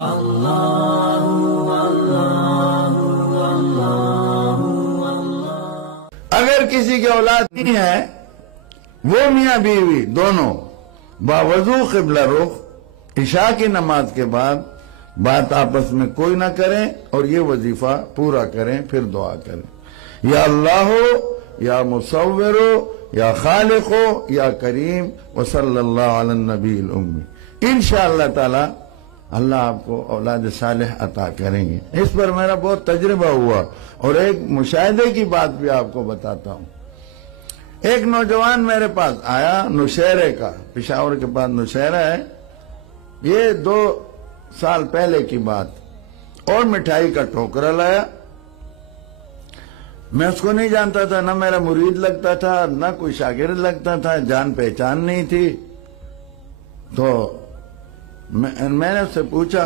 اگر کسی کی اولاد نہیں ہے، وہ میاں بیوی دونوں باوضو قبلہ رخ عشاء کی نماز کے بعد بات آپس میں کوئی نہ کریں اور یہ وظیفہ پورا کریں، پھر دعا کریں، یا اللہ ہو یا مصور ہو یا خالق ہو یا کریم وصلی اللہ علی النبی الامی، انشاءاللہ تعالی اللہ آپ کو اولاد صالح عطا کریں گے۔ اس پر میرا بہت تجربہ ہوا اور ایک مشاہدے کی بات بھی آپ کو بتاتا ہوں۔ ایک نوجوان میرے پاس آیا، نوشہرے کا، پشاور کے پاس نوشہرہ ہے، یہ 2 سال پہلے کی بات، اور مٹھائی کا ٹوکرا لایا۔ میں اس کو نہیں جانتا تھا، نہ میرا مرید لگتا تھا نہ کوئی شاگرد لگتا تھا، جان پہچان نہیں تھی۔ تو میں نے اس سے پوچھا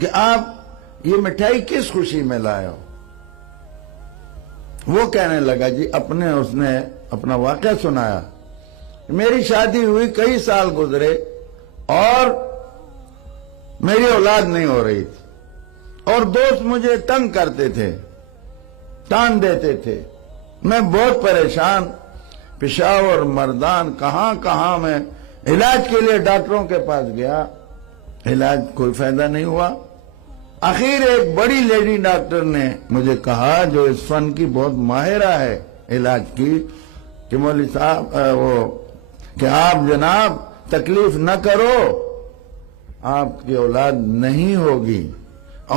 کہ آپ یہ مٹھائی کس خوشی میں لائے ہو؟ وہ کہنے لگا جی اس نے اپنا واقعہ سنایا، میری شادی ہوئی کئی سال گزرے اور میری اولاد نہیں ہو رہی تھی، اور دوست مجھے تنگ کرتے تھے، تان دیتے تھے، میں بہت پریشان، پشاور مردان کہاں میں علاج کے لیے ڈاکٹروں کے پاس گیا، علاج کوئی فائدہ نہیں ہوا۔ آخر ایک بڑی لیڈی ڈاکٹر نے مجھے کہا، جو اس فن کی بہت ماہرہ ہے علاج کی، کہ مولوی صاحب کہ آپ جناب تکلیف نہ کرو، آپ کی اولاد نہیں ہوگی،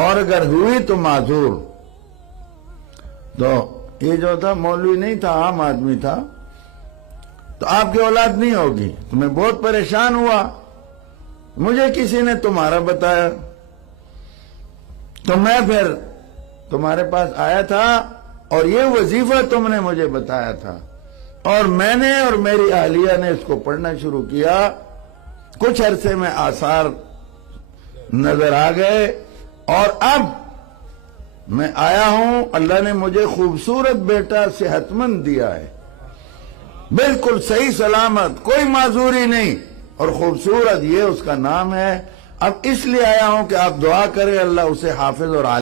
اور اگر ہوئی تو معذور۔ تو یہ جو تھا مولوی نہیں تھا، عام آدمی تھا، تو آپ کی اولاد نہیں ہوگی۔ تو میں بہت پریشان ہوا، مجھے کسی نے تمہارا بتایا، تو میں پھر تمہارے پاس آیا تھا، اور یہ وظیفہ تم نے مجھے بتایا تھا، اور میں نے اور میری اہلیہ نے اس کو پڑھنا شروع کیا۔ کچھ عرصے میں آثار نظر آ گئے، اور اب میں آیا ہوں، اللہ نے مجھے خوبصورت بیٹا صحت مند دیا ہے، بالکل صحیح سلامت، کوئی معذوری نہیں، اور خوبصورت، یہ اس کا نام ہے۔ اب اس لیے آیا ہوں کہ آپ دعا کریں اللہ اسے حافظ اور عالم